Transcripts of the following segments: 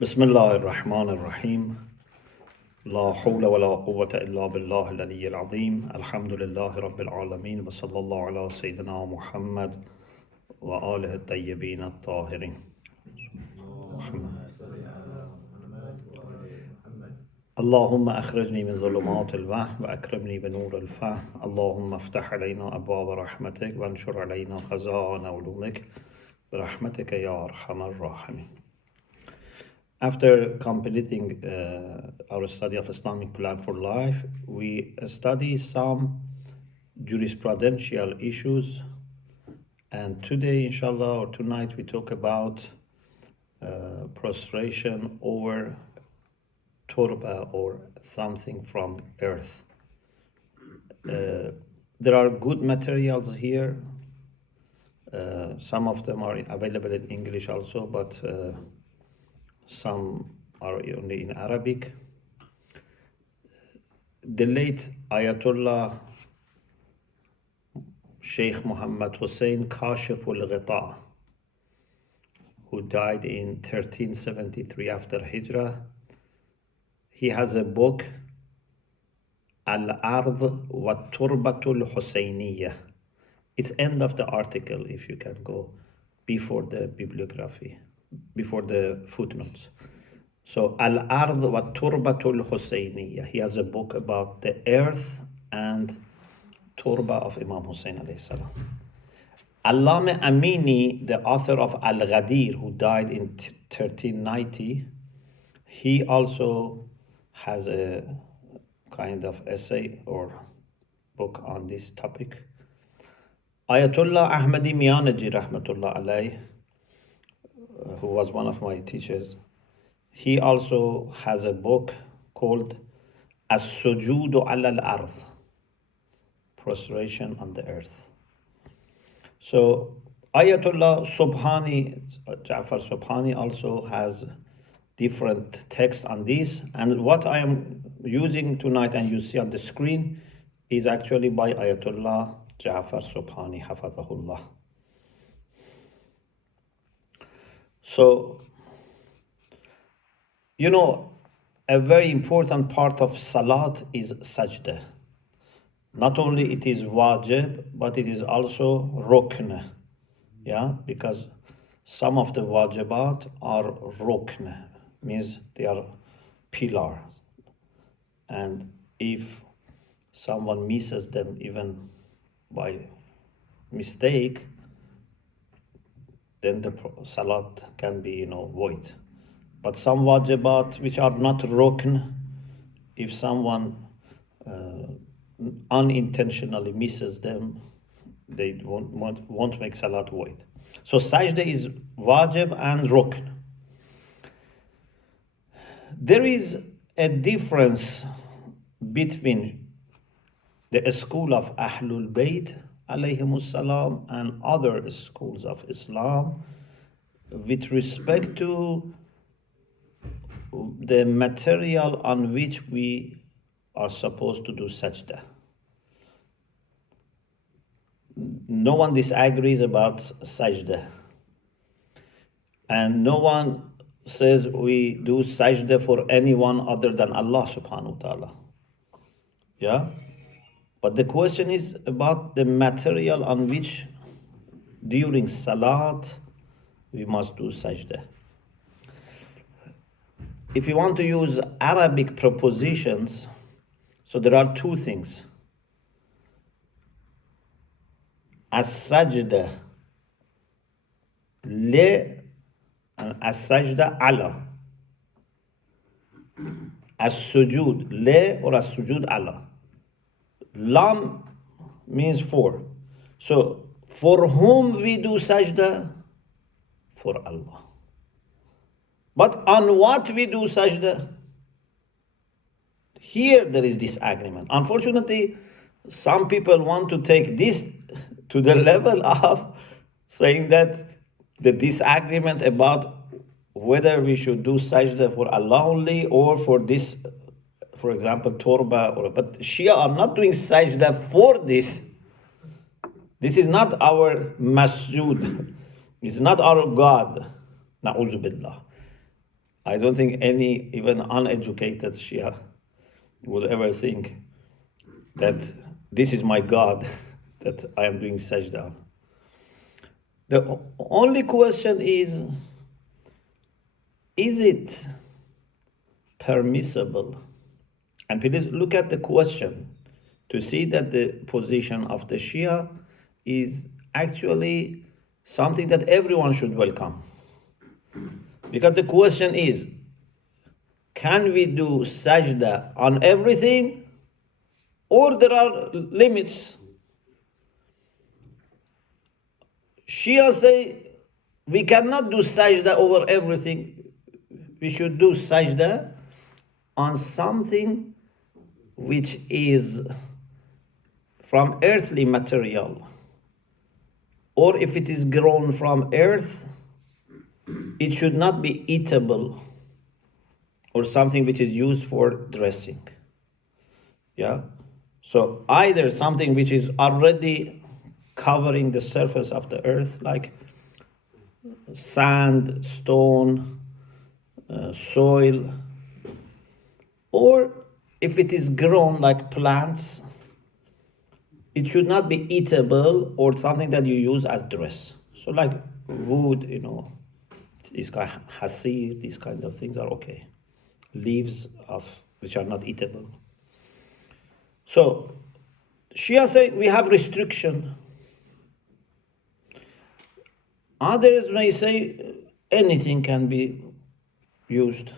بسم الله الرحمن الرحيم لا حول ولا قوة إلا بالله العلي العظيم الحمد لله رب العالمين وصلى الله على سيدنا محمد وآله الطيبين الطاهرين اللهم أخرجني من ظلمات الوهم وأكرمني بنور الفهم اللهم افتح علينا أبواب رحمتك وانشر علينا خزائن علومك برحمتك يا أرحم الراحمين. After completing our study of Islamic Plan for Life, we study some jurisprudential issues, and today, inshallah, or tonight, we talk about prostration over turba or something from earth. There are good materials here. Some of them are available in English also, but some are only in Arabic. The late Ayatollah Sheikh Muhammad Hussein Kashif al-Ghita, who died in 1373 after Hijrah, he has a book, Al-Ard wa Turbatul Husayniyah. It's end of the article, if you can go before the bibliography, before the footnotes. So Al-Ard wa Turbatul Husayniyah. He has a book about the earth and turba of Imam Hussein alayhi salam. Allama Amini, the author of Al-Ghadir, who died in 1390, he also has a kind of essay or book on this topic. Ayatollah Ahmadi Mianaji rahmatullah alayh, who was one of my teachers, he also has a book called As-Sujudu ala al-Ard, prostration on the earth. So Ayatollah Subhani, Ja'far Subhani, also has different texts on this, and what I am using tonight and you see on the screen is actually by Ayatollah Ja'far Subhani hafadhahullah. So, you know, a very important part of Salat is sajda. Not only it is wajib, but it is also rukn. Yeah, because some of the wajibat are rukn, means they are pillars. And if someone misses them even by mistake, then the salat can be, void. But some wajibat which are not rukn, if someone unintentionally misses them, they won't make salat void. So sajda is wajib and rukn. There is a difference between the school of Ahlul Bayt alayhimus salam and other schools of Islam with respect to the material on which we are supposed to do sajda. No one disagrees about sajda, and no one says we do sajda for anyone other than Allah subhanahu wa ta'ala. Yeah? But the question is about the material on which during salat we must do sajda. If you want to use Arabic prepositions, so there are two things. As-sajda le and as-sajda ala. As-sujud le or as-sujud ala. Lam means for. So, for whom we do sajda? For Allah. But on what we do sajda? Here there is disagreement. Unfortunately, some people want to take this to the level of saying that the disagreement about whether we should do sajda for Allah only or for this, for example, turba, but Shia are not doing sajda for this. This is not our masjud. It's not our God. Na'udhu billah. I don't think any, even uneducated Shia would ever think that this is my God that I am doing sajda. The only question is it permissible? And please look at the question to see that the position of the Shia is actually something that everyone should welcome. Because the question is, can we do sajda on everything, or there are limits? Shia say we cannot do sajda over everything. We should do sajda on something which is from earthly material, or if it is grown from earth, it should not be eatable, or something which is used for dressing. Yeah? So either something which is already covering the surface of the earth, like sand, stone, soil, or if it is grown like plants, it should not be eatable or something that you use as dress. So like wood, these kind of hasir, these kind of things are okay. Leaves of which are not eatable. So Shia say we have restriction. Others may say anything can be used.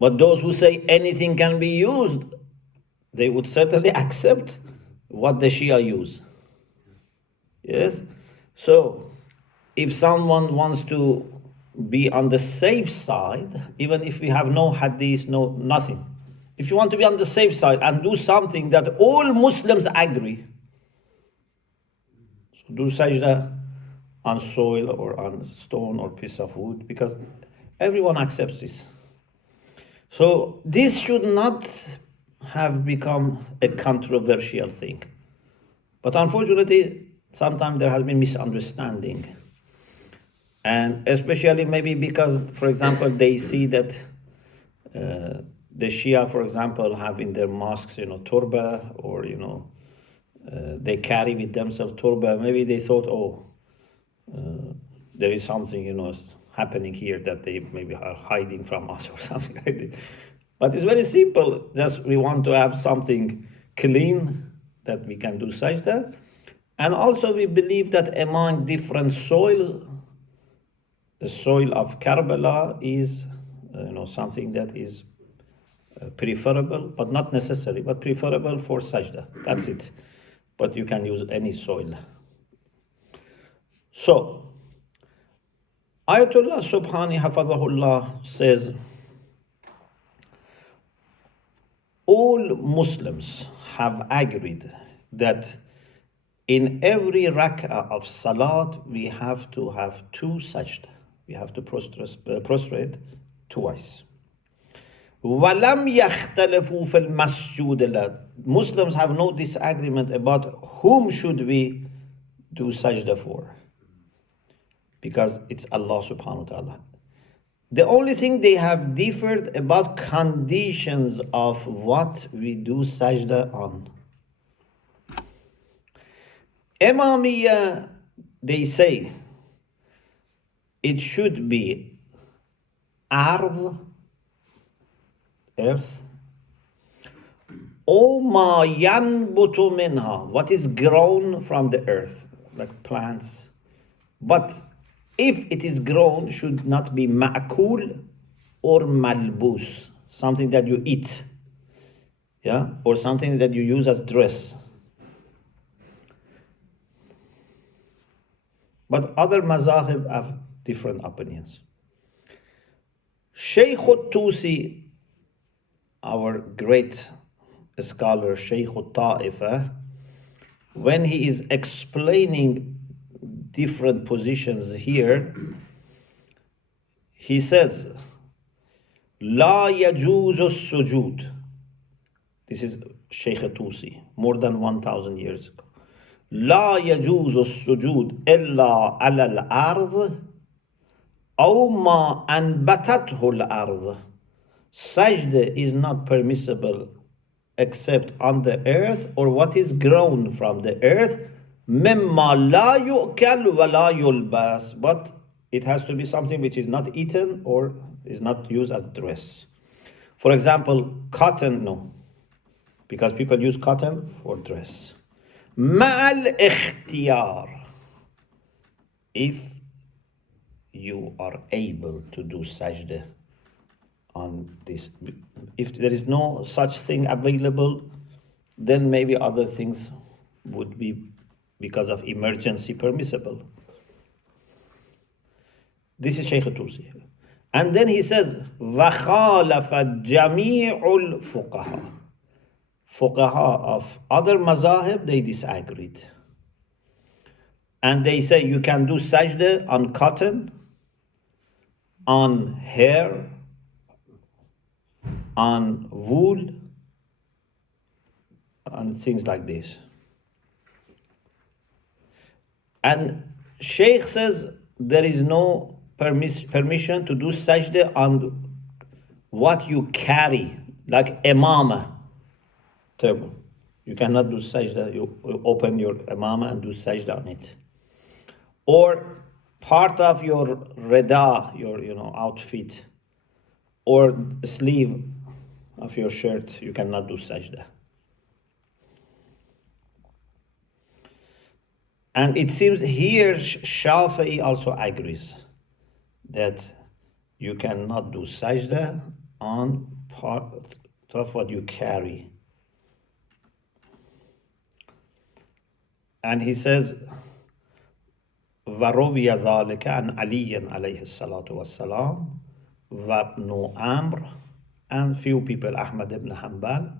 But those who say anything can be used, they would certainly accept what the Shia use. Yes? So if someone wants to be on the safe side, even if we have no hadith, no nothing, if you want to be on the safe side and do something that all Muslims agree, so do sajda on soil or on stone or piece of wood, because everyone accepts this. So this should not have become a controversial thing. But unfortunately, sometimes there has been misunderstanding. And especially maybe because, for example, they see that the Shia, for example, have in their mosques, turba, or, they carry with themselves turba. Maybe they thought, there is something, happening here that they maybe are hiding from us or something like that. But it's very simple. Just we want to have something clean that we can do sajda. And also we believe that among different soils, the soil of Karbala is something that is preferable, but not necessary, but preferable for sajda. That's it. But you can use any soil. So, Ayatollah Subhani Hafadhahullah says, all Muslims have agreed that in every rak'ah of salat, we have to have two sajda. We have to prostrate twice. وَلَمْ يَخْتَلَفُوا فِي الْمَسْجُودِ لَهُ. Muslims have no disagreement about whom should we do sajda for, because it's Allah subhanahu wa ta'ala. The only thing they have differed about conditions of what we do sajda on. Imamiyya, they say, it should be ard, earth, O ma yanbutu minha, what is grown from the earth, like plants. But if it is grown, should not be ma'kul or malbus, something that you eat, yeah, or something that you use as dress. But other mazahib have different opinions. Sheikh Tusi, our great scholar, Sheikh Ta'ifa, when he is explaining different positions here, he says, La yajuzu sujud. This is Sheikh Tusi, more than 1,000 years ago. La yajuzu sujud illa ala al-ard أو ما أنبتته الأرض. Sajda is not permissible except on the earth or what is grown from the earth. مما لا يؤكل ولا يلبس. But it has to be something which is not eaten or is not used as dress. For example, cotton, no. Because people use cotton for dress. مع الاختيار. If you are able to do sajda on this, if there is no such thing available, then maybe other things would be, because of emergency, permissible. This is Sheikh Tusi. And then he says, وَخَالَفَ جَمِيعُ الْفُقَهَا. Fuqaha of other mazahib, they disagreed. And they say you can do sajda on cotton, on hair, on wool, and things like this. And Sheikh says there is no permission to do sajda on what you carry, like imama. You cannot do sajda, you open your imama and do sajda on it. Or part of your rida, your outfit, or sleeve of your shirt, you cannot do sajda. And it seems here Shafi'i also agrees that you cannot do sajda on part of what you carry. And he says, وَرُوِيَ ذَلِكَ عَنْ عَلِيٍّ عَلَيْهِ الصَّلَاةُ وَالسَّلَامُ وَابْنُ Amr, and few people, Ahmad ibn Hanbal.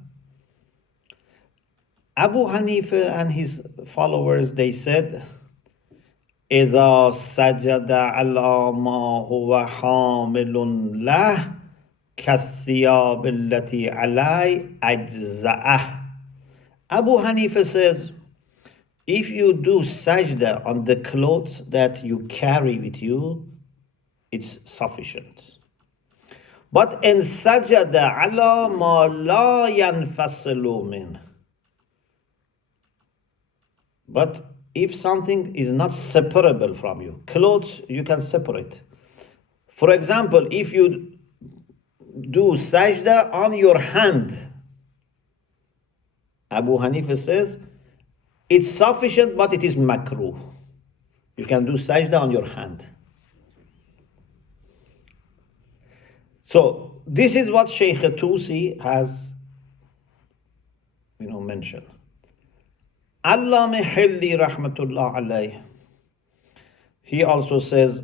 Abu Hanifa and his followers, they said, إِذَا سَجَدَ عَلَى مَا هُوَ حَامِلٌ لَهُ كَالثِّيَابِ الَّتِي عَلَيْهِ أَجْزَأَهُ. Abu Hanifa says, if you do sajda on the clothes that you carry with you, it's sufficient. But in sajada ala ma la yanfasilu min. But if something is not separable from you, clothes you can separate. For example, if you do sajda on your hand, Abu Hanifa says, it's sufficient, but it is makruh. You can do sajda on your hand. So this is what Sheikh Tusi has, mentioned. Allama Hilli rahmatullah alayh. He also says,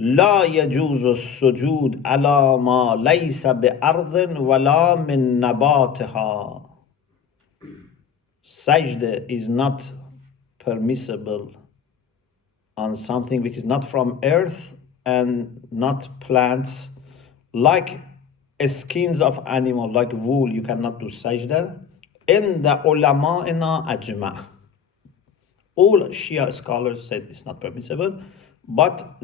لا يجوز السجود على ما ليس بأرض ولا من نباتها. Sajda is not permissible on something which is not from earth and not plants, like skins of animal, like wool. You cannot do sajda. In the ulama'ina ajma'. All Shia scholars said it's not permissible, but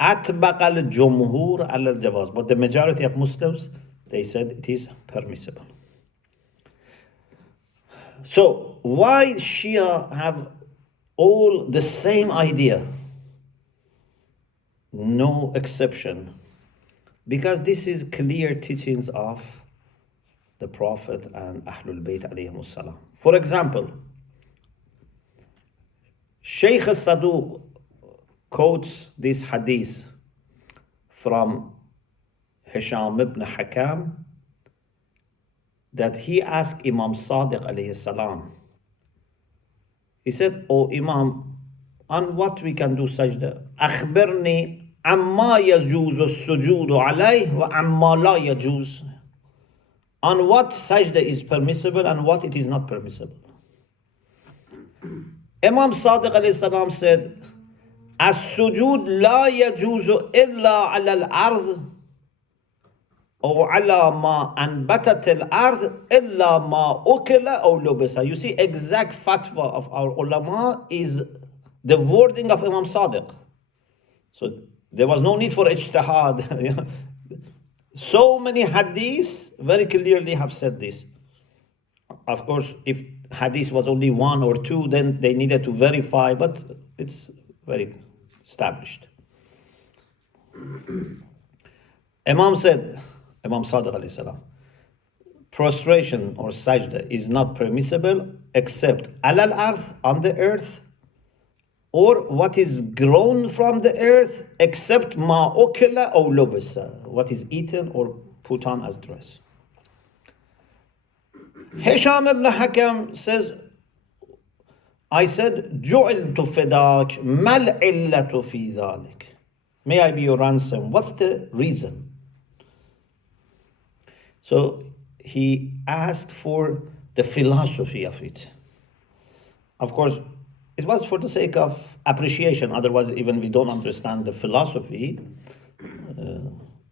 atbaq al-jumhur al-jawaz. But the majority of Muslims, they said it is permissible. So why Shia have all the same idea? No exception. Because this is clear teachings of the Prophet and Ahlul Bayt alayhimus salam. For example, Sheikh Saduq quotes this hadith from Hisham ibn Hakam, that he asked Imam Sadiq alayhi salam. He said, "Oh Imam, on what we can do sajda? Akhbirni amma yajuzu as-sujudu alayh wa amma la yajuz." On what sajda is permissible and what it is not permissible. Imam Sadiq alayhi salam said, "As-sujud la yajuzu illa ala al-ardh or ala ma anbatat al-ardh illa ma ukila aw lubisa." You see, exact fatwa of our ulama is the wording of Imam Sadiq. So There was no need for ijtihad. So many hadiths very clearly have said this. Of course, if hadith was only one or two, then they needed to verify, but it's very established. Imam said, Imam Sadiq alayhi salam, prostration or sajda is not permissible except alal arth, on the earth, or what is grown from the earth, except ma ukila aw lubisa, what is eaten or put on as dress. Hisham ibn Hakam says, I said, جُعِلْتُ فِدَاكَ مَا الْعِلَّةُ فِي ذَلِكَ. May I be your ransom. What's the reason? So he asked for the philosophy of it. Of course, it was for the sake of appreciation. Otherwise, even we don't understand the philosophy.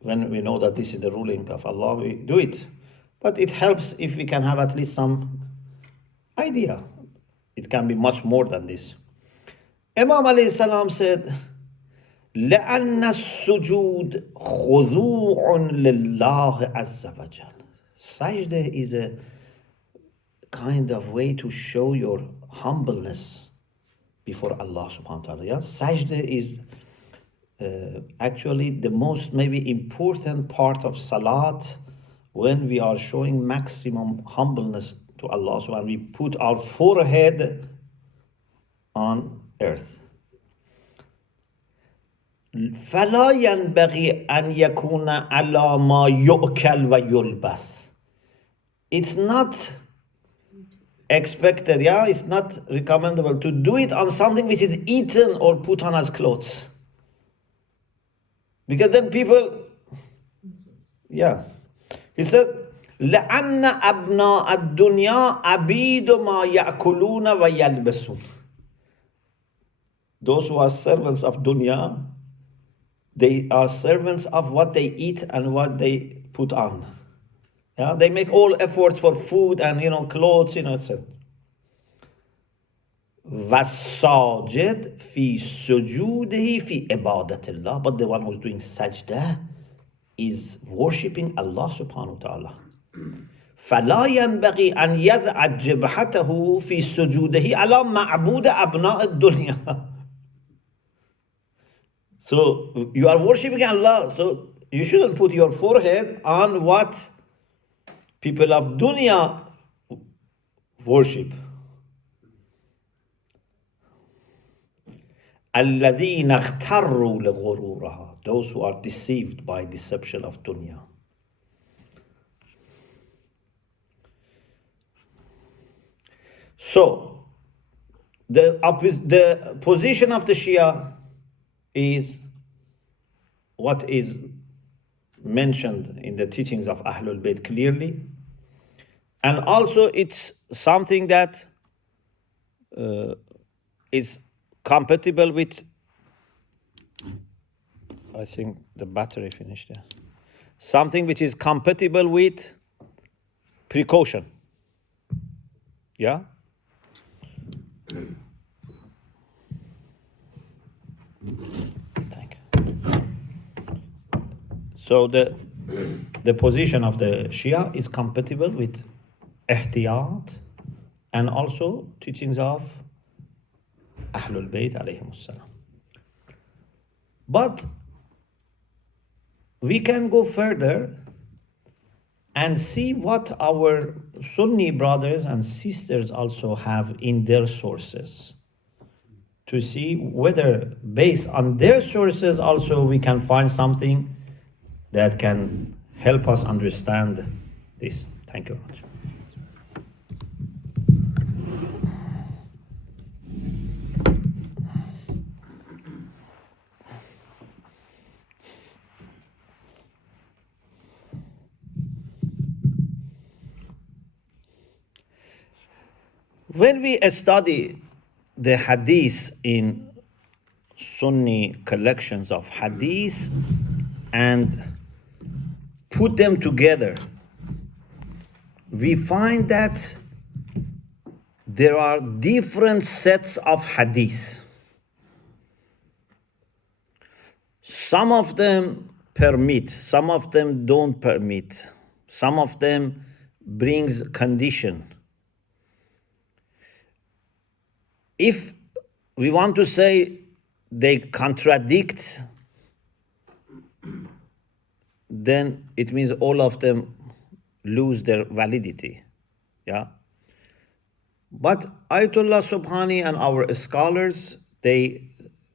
When we know that this is the ruling of Allah, we do it. But it helps if we can have at least some idea. It can be much more than this. Imam alayhi salam said, لأن السجود خضوع لله عز وجل. Sajda is a kind of way to show your humbleness before Allah subhanahu wa ta'ala. Yeah? Sajda is actually the most maybe important part of salat, when we are showing maximum humbleness to Allah. So when we put our forehead on earth. فَلَا يَنْبَغِي أَنْ يَكُونَ عَلَى مَا يُؤْكَلْ وَيُلْبَسْ. It's not expected, it's not recommendable to do it on something which is eaten or put on as clothes. Because then people, he says, لأن أبناء الدنيا عبيد ما يأكلون ويلبسون. Those who are servants of dunya, they are servants of what they eat and what they put on. They make all efforts for food and clothes, etc. والساجد في سجوده في عبادة الله. But the one who's doing sajda is worshipping Allah subhanahu wa ta'ala. فلا ينبغي أن يضع جبهته في سجوده على معبود أبناء الدنيا. So you are worshipping Allah, so you shouldn't put your forehead on what people of dunya worship. الذين اغتروا لغرورها. Those who are deceived by deception of dunya. So the position of the Shia is what is mentioned in the teachings of Ahlul Bayt clearly, and also it's something that is compatible with, I think the battery finished there, something which is compatible with precaution. Thank you. So the position of the Shia is compatible with ihtiyat and also teachings of Ahlul Bayt alayhimus salam. But we can go further and see what our Sunni brothers and sisters also have in their sources, to see whether based on their sources also we can find something that can help us understand this. Thank you very much. When we study the hadith in Sunni collections of hadith and put them together, we find that there are different sets of hadith. Some of them permit, some of them don't permit, some of them brings condition. If we want to say they contradict, then it means all of them lose their validity. Yeah. But Ayatollah Subhani and our scholars, they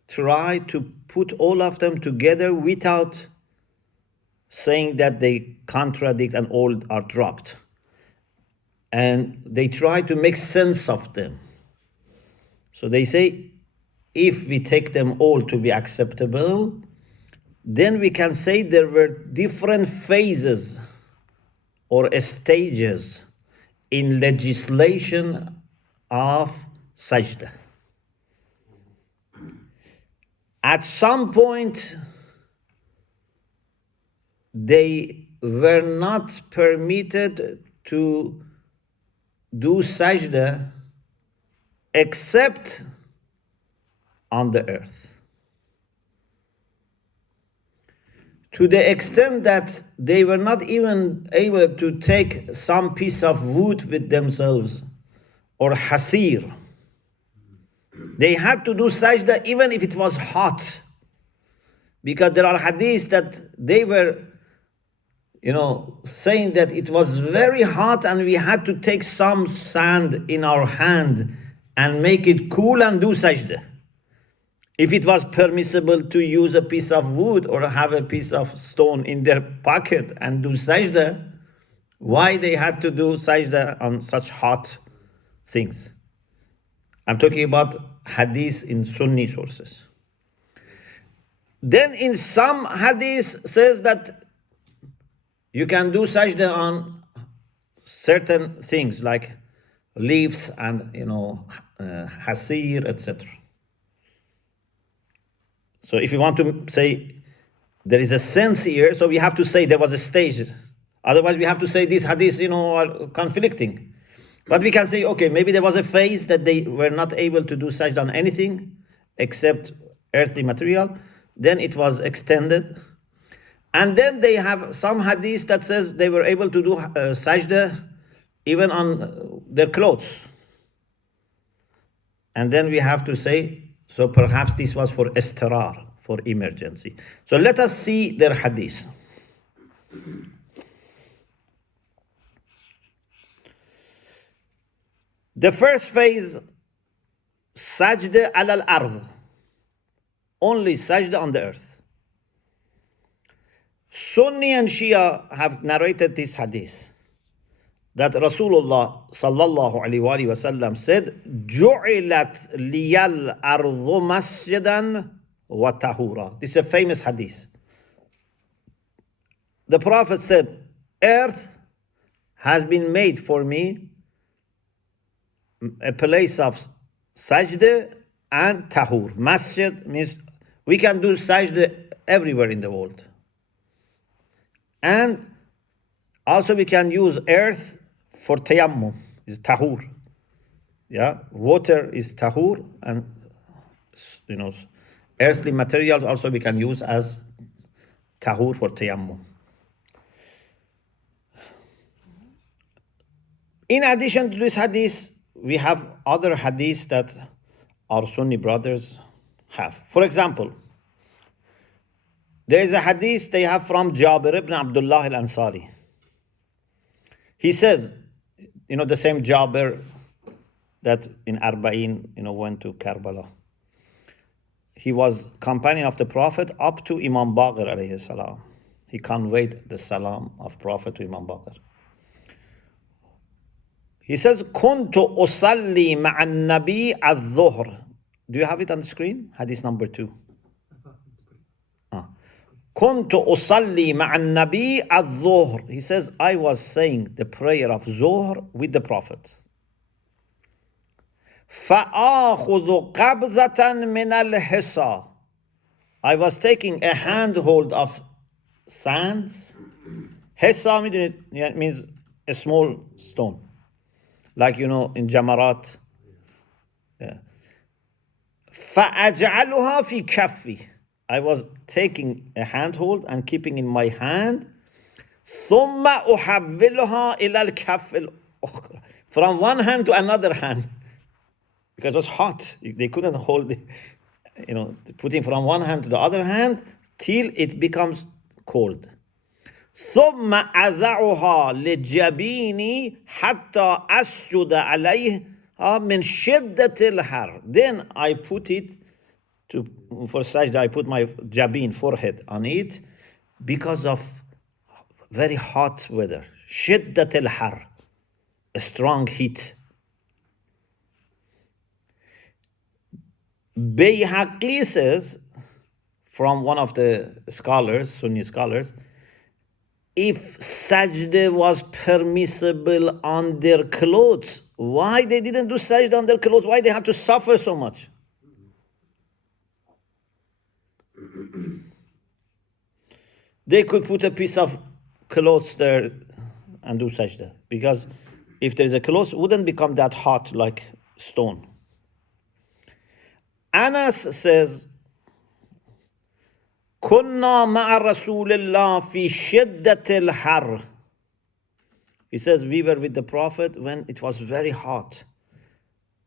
try to put all of them together without saying that they contradict and all are dropped. And they try to make sense of them. So they say, if we take them all to be acceptable, then we can say there were different phases or stages in legislation of sajda. At some point, they were not permitted to do sajda except on the earth. To the extent that they were not even able to take some piece of wood with themselves or hasir. They had to do sajda even if it was hot. Because there are hadiths that they were, saying that it was very hot and we had to take some sand in our hand and make it cool and do sajda. If it was permissible to use a piece of wood or have a piece of stone in their pocket and do sajda, why they had to do sajda on such hot things? I'm talking about hadith in Sunni sources. Then in some hadith says that you can do sajda on certain things like leaves and hasir, etc. So if you want to say there is a sense here, so we have to say there was a stage. Otherwise we have to say these hadiths, are conflicting. But we can say, okay, maybe there was a phase that they were not able to do sajda on anything except earthly material. Then it was extended. And then they have some hadith that says they were able to do sajda even on their clothes. And then we have to say, so perhaps this was for istirar, for emergency. So let us see their hadith. The first phase, sajda ala al-ard, only sajda on the earth. Sunni and Shia have narrated this hadith that Rasulullah sallallahu alaihi wasallam said, "Ju'ilat liyal ardu masjidan wa tahura." This is a famous hadith. The Prophet said, "Earth has been made for me a place of sajda and tahur." Masjid means we can do sajda everywhere in the world. And also we can use earth for tayammum, is tahur. Yeah, water is tahur, and earthly materials also we can use as tahur for tayammum. In addition to this hadith, we have other hadiths that our Sunni brothers have. For example, there is a hadith they have from Jabir ibn Abdullah al-Ansari. He says, the same Jabir that in Arba'in, went to Karbala. He was companion of the Prophet up to Imam Baqir alayhi salam. He conveyed the salam of Prophet to Imam Baqir. He says, "Kuntu usalli ma'an nabi al-dhuhr." Do you have it on the screen? Hadith number 2. Kuntu usalli ma'an nabi al-dhuhr. He says, I was saying the prayer of Zuhr with the Prophet. فَآخُذُ قَبْضَةً مِنَ الْحِصَى. I was taking a handhold of sands. Hissa means a small stone. Like, in Jamarat. Yeah. فَأَجْعَلُهَا فِي كَفِّي. I was taking a handhold and keeping in my hand. ثم أحولها إلى الكف الأخرى. From one hand to another hand. Because it was hot. They couldn't hold it, putting from one hand to the other hand till it becomes cold. ثم أذعها لجبيني حتى أسجد عليه من شدة الحر. Then I put it for sajda, I put my jabin, forehead, on it because of very hot weather. شدة الحر, a strong heat. Bayhaqi says, from one of the scholars, Sunni scholars, if sajda was permissible on their clothes, why they didn't do sajda on their clothes? Why they had to suffer so much? They could put a piece of clothes there and do sajda. Because if there is a cloth, it wouldn't become that hot like stone. Anas says, كنا مع رسول الله في شدة الحر. He says, we were with the Prophet when it was very hot.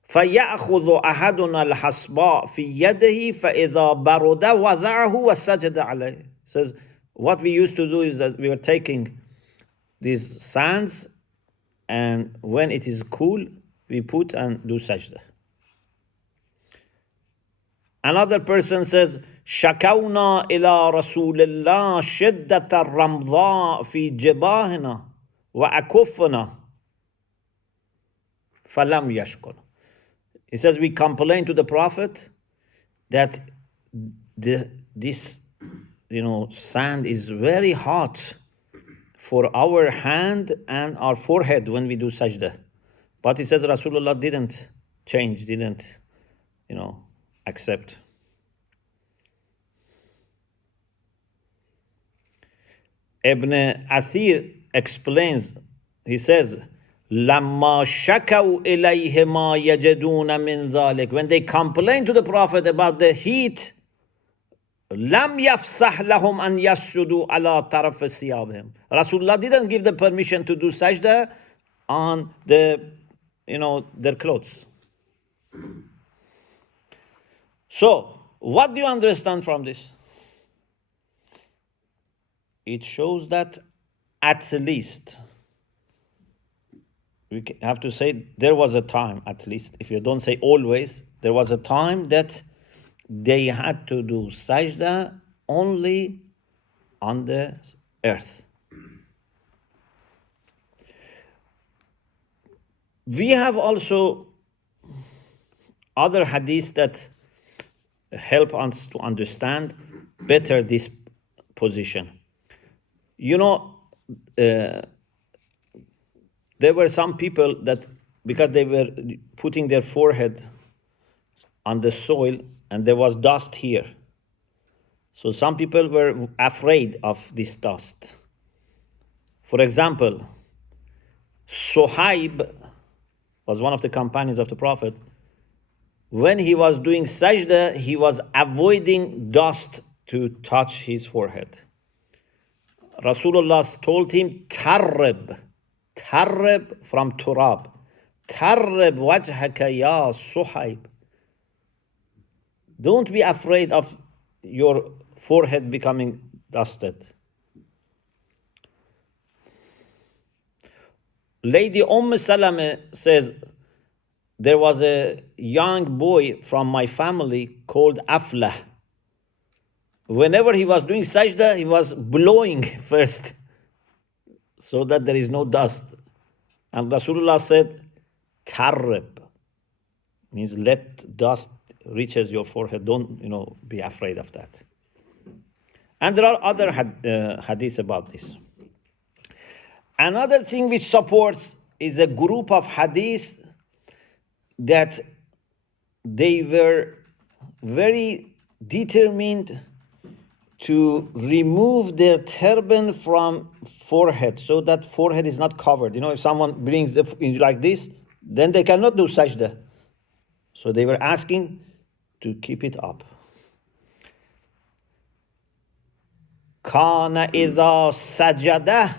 فيأخذ أحدنا الحصباء في يده فإذا برد وضعه وسجد عليه. He says, what we used to do is that we were taking these sands, and when it is cool, we put and do sajda. Another person says, شكونا إلى رسول الله شدة الرمضاء في جباهنا وأكفنا فلم يشكر. He says, we complained to the Prophet that this sand is very hot for our hand and our forehead when we do sajda. But he says Rasulullah didn't change, didn't accept. Ibn Athir explains, he says, لما شكوا إليه ما يجدون من ذلك. When they complained to the Prophet about the heat, لم يفسح لهم أن يسجدوا على طرف ثيابهم. Rasulullah didn't give the permission to do sajda on their clothes. So, what do you understand from this? It shows that at least, we have to say there was a time, at least, if you don't say always, there was a time that they had to do sajda only on the earth. We have also other hadiths that help us to understand better this position. There were some people that, because they were putting their forehead on the soil and there was dust here, so some people were afraid of this dust. For example, Suhaib was one of the companions of the Prophet. When he was doing sajda, he was avoiding dust to touch his forehead. Rasulullah told him, Tarrib from turab. Tarrib wajhaka ya Suhaib. Don't be afraid of your forehead becoming dusted. Lady Salama says, there was a young boy from my family called Aflah. Whenever he was doing sajda, he was blowing first so that there is no dust. And Rasulullah said, Tarrib, means let dust reaches your forehead. Don't, be afraid of that. And there are other hadiths about this. Another thing which supports is a group of hadiths that they were very determined to remove their turban from forehead so that forehead is not covered. If someone brings like this, then they cannot do sajda. So they were asking to keep it up. kana idha sajada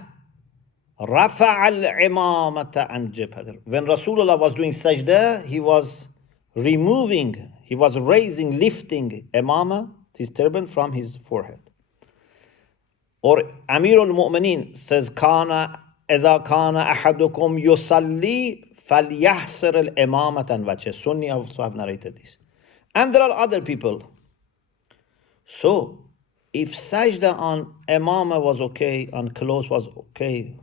rafa'a al-imamata an jabhatihi. When Rasulullah was doing sajda, he was raising, lifting imama, his turban, from his forehead. Or Amir al-Mu'mineen says, kana idha kana ahadukum yusalli falyahsir al-imamata an wajhihi. Sunni also have narrated this. And there are other people. So, if sajda on imama was okay, on clothes was okay,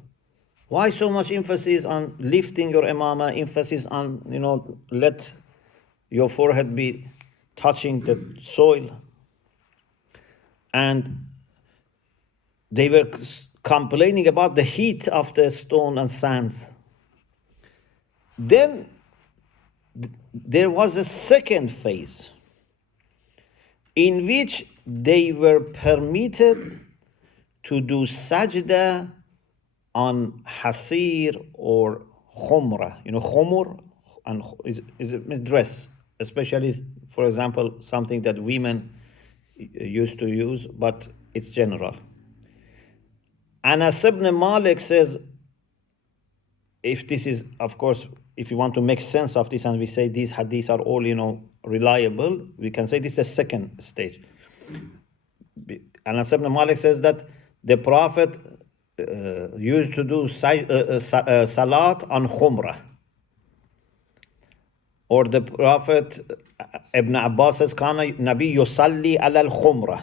why so much emphasis on lifting your imama, emphasis on, let your forehead be touching the soil? And they were complaining about the heat of the stone and sands. Then there was a second phase in which they were permitted to do sajda on hasir or khumra. Khumur and is a dress, especially, for example, something that women used to use, but it's general. Anas ibn Malik says, if this is, of course, if you want to make sense of this, and we say these hadiths are all, reliable, we can say this is the second stage. Anas ibn Malik says that the Prophet used to do salat on khumrah. Or the Prophet, Ibn Abbas says, kana Nabi yusalli ala al-khumrah.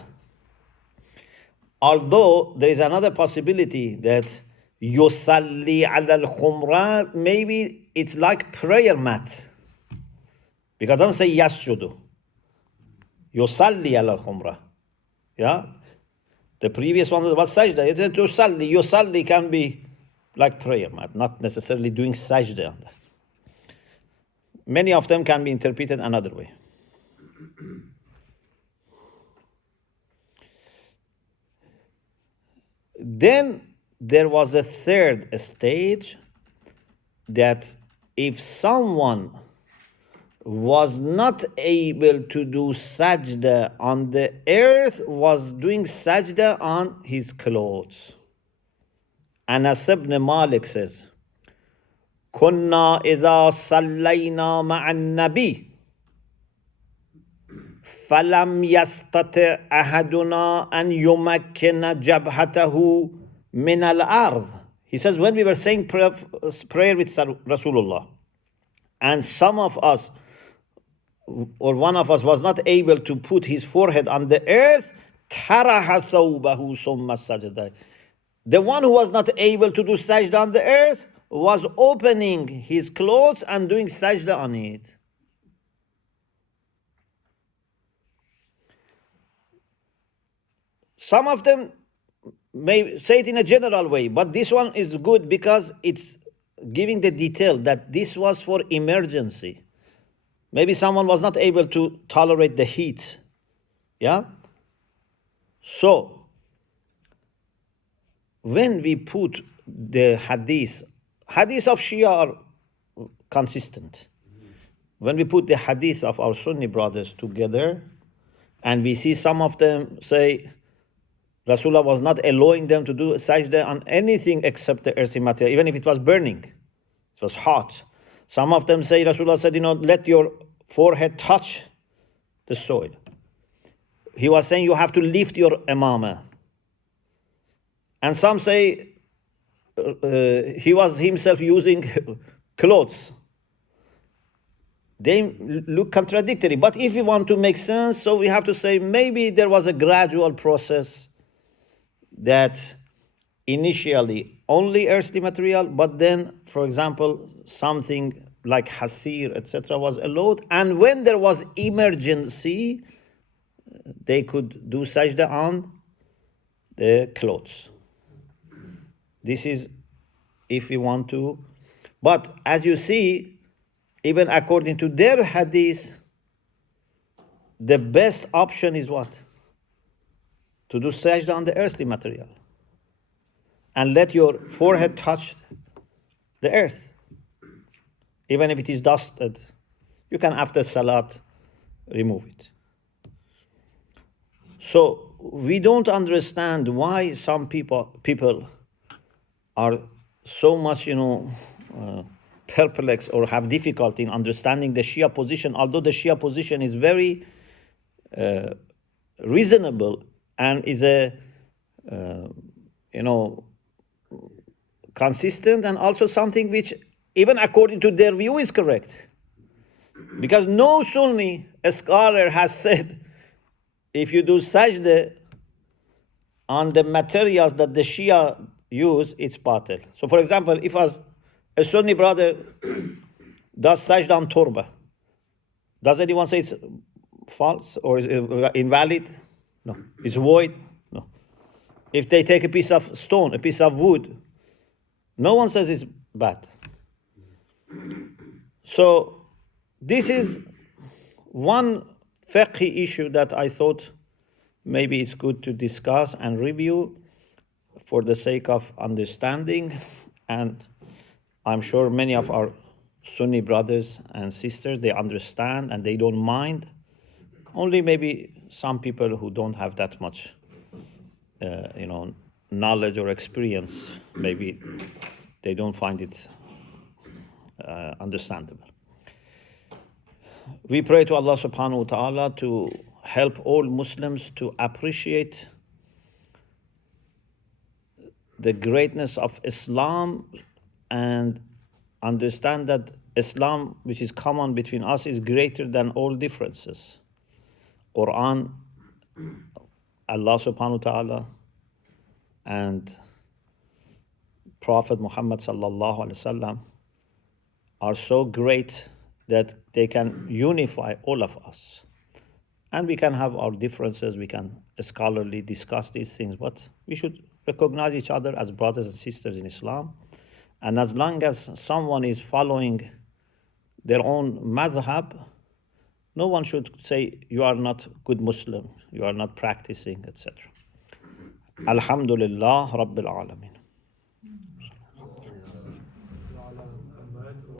Although there is another possibility that yusalli ala al-khumrah, maybe it's like prayer mat. Because don't say yasjudu. Yusalli ala al-khumrah. Yeah? The previous one was sajda. It said to salli. Yusalli can be like prayer mat, not necessarily doing sajda on that. Many of them can be interpreted another way. Then there was a third stage, that if someone was not able to do sajda on the earth, was doing sajda on his clothes. Anas ibn Malik says, كنا إذا صلينا مع النبي فلم يستطع أحدنا أن يمكن جبهته من الأرض. He says, when we were saying prayer with Rasulullah, and some of us, or one of us, was not able to put his forehead on the earth, ترح ثوبه ثم سجد. The one who was not able to do sajda on the earth was opening his clothes and doing sajda on it. Some of them may say it in a general way, but this one is good because it's giving the detail that this was for emergency. Maybe someone was not able to tolerate the heat. Yeah? So, when we put the hadiths of Shia are consistent. When we put the hadith of our Sunni brothers together, and we see some of them say Rasulullah was not allowing them to do sajda on anything except the earthy material, even if it was burning, it was hot. Some of them say Rasulullah said, let your forehead touch the soil. He was saying you have to lift your imama. And some say he was himself using clothes. They look contradictory. But if we want to make sense, so we have to say maybe there was a gradual process that initially only earthly material, but then, for example, something like hasir, etc., was allowed. And when there was emergency, they could do sajda on the clothes. This is if we want to. But as you see, even according to their hadith, the best option is what? To do sajda on the earthly material. And let your forehead touch the earth. Even if it is dusted, you can after salat remove it. So, we don't understand why some people are so much, perplexed or have difficulty in understanding the Shia position, although the Shia position is very reasonable and is a, consistent, and also something which, even according to their view, is correct. Because no Sunni scholar has said, if you do sajda on the materials that the Shia use, it's batil. So, for example, if a Sunni brother does sajda on turba, does anyone say it's false or is it invalid? No. It's void? No. If they take a piece of stone, a piece of wood, no one says it's bad. So this is one fiqh issue that I thought maybe it's good to discuss and review for the sake of understanding. And I'm sure many of our Sunni brothers and sisters, they understand and they don't mind. Only maybe some people who don't have that much, knowledge or experience, maybe they don't find it understandable. We pray to Allah subhanahu wa ta'ala to help all Muslims to appreciate the greatness of Islam and understand that Islam, which is common between us, is greater than all differences. Quran, Allah subhanahu wa ta'ala, and Prophet Muhammad sallallahu alaihi wasallam are so great that they can unify all of us. And we can have our differences, we can scholarly discuss these things, but we should recognize each other as brothers and sisters in Islam. And as long as someone is following their own madhab, no one should say, you are not good Muslim, you are not practicing, etc. Alhamdulillah Rabbil Alameen.